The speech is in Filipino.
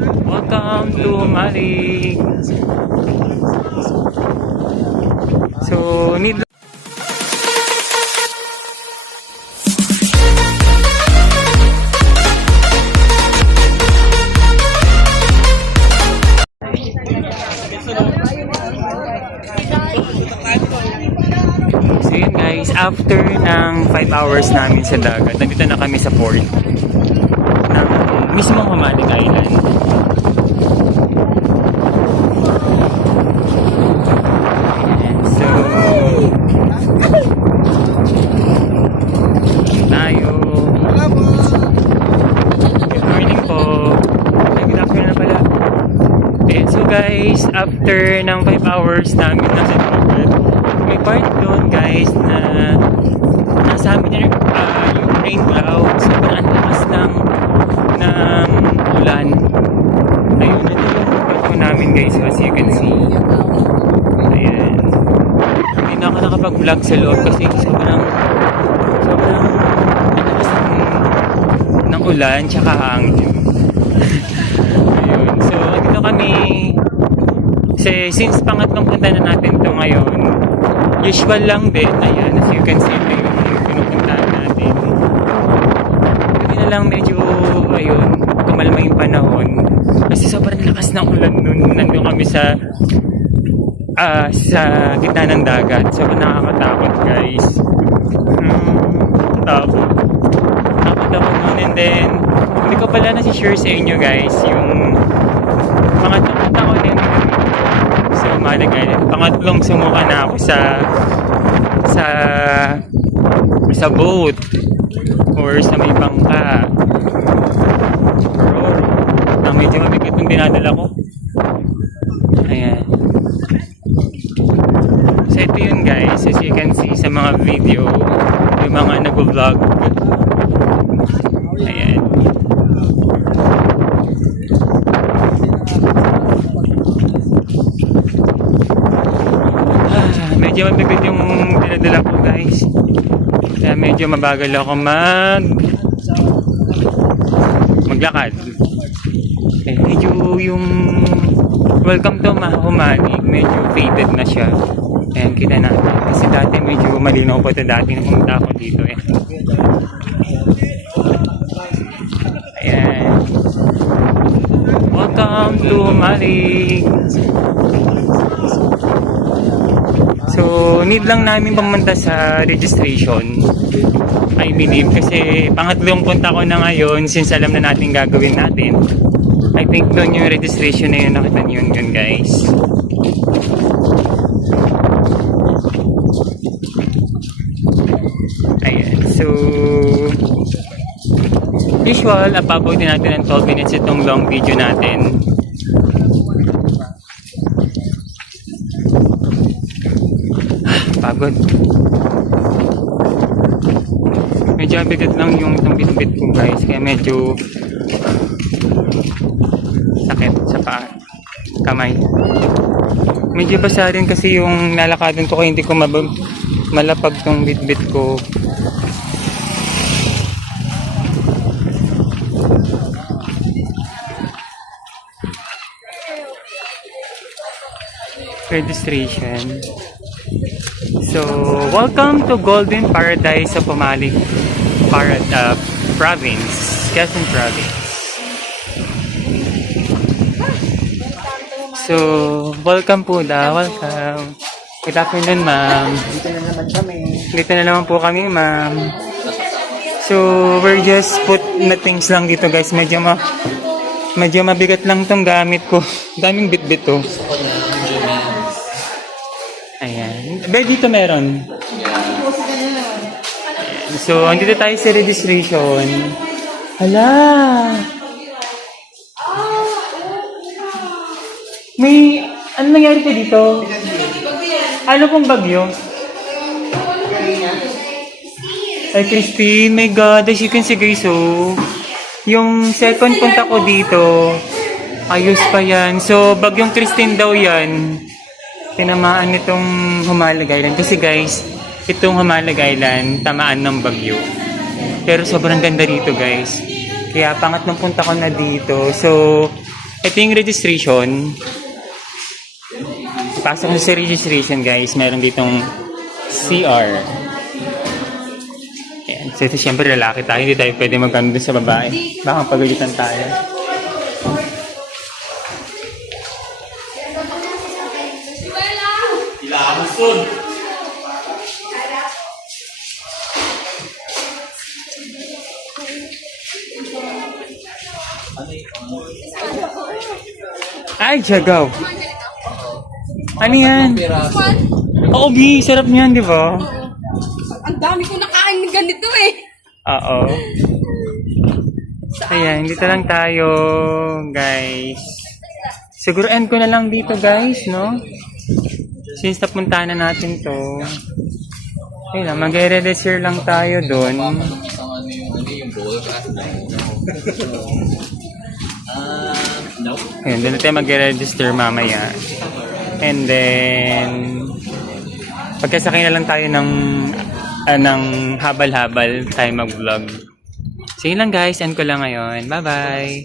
Welcome to Mali. So, need So yun guys, after ng 5 hours namin sa dagat, nandito na kami sa port ng mismong Humalig Island. So, tayo. Good morning po. Good afternoon na pala. Okay, so guys, after ng 5 hours namin nasa dagat, may part doon guys na nasa amin yung rain cloud. So, ang lakas ng ulan. Ayun, ito yung part ko namin guys, as you can see. Ayan. Hindi na ako nakapag-vlog sa loob kasi sobrang lakas ng ulan tsaka hangin. Ayun. So, dito kami since pangatlong punta na natin ito ngayon, usual lang din. Ayan, as you can see, ito yung pinupuntahan natin. Hindi na lang medyo, ayun, kumalma yung panahon. Kasi sobrang lakas ng ulan nun. Nandun kami sa gitna ng dagat. Sobrang nakakatakot, guys. Takot nun. And then, hindi ko pala nasi-share sa inyo, guys, yung pangatlong punta ko din sa Humalig Island. Pangatlong sumuka na ako sa boat or sa may bangka. Pero medyo mabigat yung dinadala ko. Ayan. So ito yun guys, as you can see sa mga video, yung mga nag-vlog. Ayan. Medyo mabigat yung dinadala ko guys. Kaya medyo mabagal ako maglakad. Okay, medyo yung welcome to Humalig, medyo faded na siya. Ayan, kita natin. Kasi dati medyo malinaw pa ito dati nung pumunta ako dito eh. Ayan. Welcome to Humalig. So, need lang namin pumunta sa registration. I believe kasi pangatlong punta ko na ngayon since alam na natin gagawin natin. I think doon yung registration na yun, nakita niyo yun guys. Ayan, so usual, apaboy din natin ng 12 minutes itong long video natin. Pagod. Medyo bigat lang yung bit-bit ko guys, kaya medyo sakit sa paa, kamay. Medyo basa rin kasi yung lalakadan ko, kaya hindi ko malapag tong bit-bit ko. Registration. So, welcome to Golden Paradise of Humalig Province, Quezon Province. So, welcome po daw, welcome. Good afternoon, ma'am. Dito na naman kami. Dito na naman po kami, ma'am. So, we're just put na things lang dito, guys. Medyo mabigat lang tong gamit ko. Daming bit-bit to. Ayan. Ba, dito meron. Ayan. So, andito tayo sa registration. Hala! May, ano nangyari ka dito? Ano pong bagyo? Ay, Christine, my God, as you can see guys, so, yung second punta ko dito, ayos pa yan. So, bagyong Christine daw yan. Tinamaan itong Humalig Island. Kasi guys, itong Humalig Island, tamaan ng bagyo. Pero sobrang ganda dito guys. Kaya pangatlong punta ko na dito. So, Ito yung registration. Pasok na sa registration guys, meron ditong CR. Ayan. So ito syempre lalaki tayo, hindi tayo pwede magkano dun sa babae. Baka pagalitan tayo. Ay, jagaw. Ano yan? Oo, Bi. Sarap niyan, di ba? Ang dami ko nakain ng ganito eh. Oo. Ayan, dito lang tayo, guys. Siguro end ko na lang dito, guys, no? Since napuntahan na natin to. Ayun na, mag-re-register lang tayo doon. Ayun, doon na tayo mag-register mamaya. And then, pagkasakay na lang tayo ng habal-habal tayo mag-vlog. So yun lang guys, end ko lang ngayon. Bye-bye!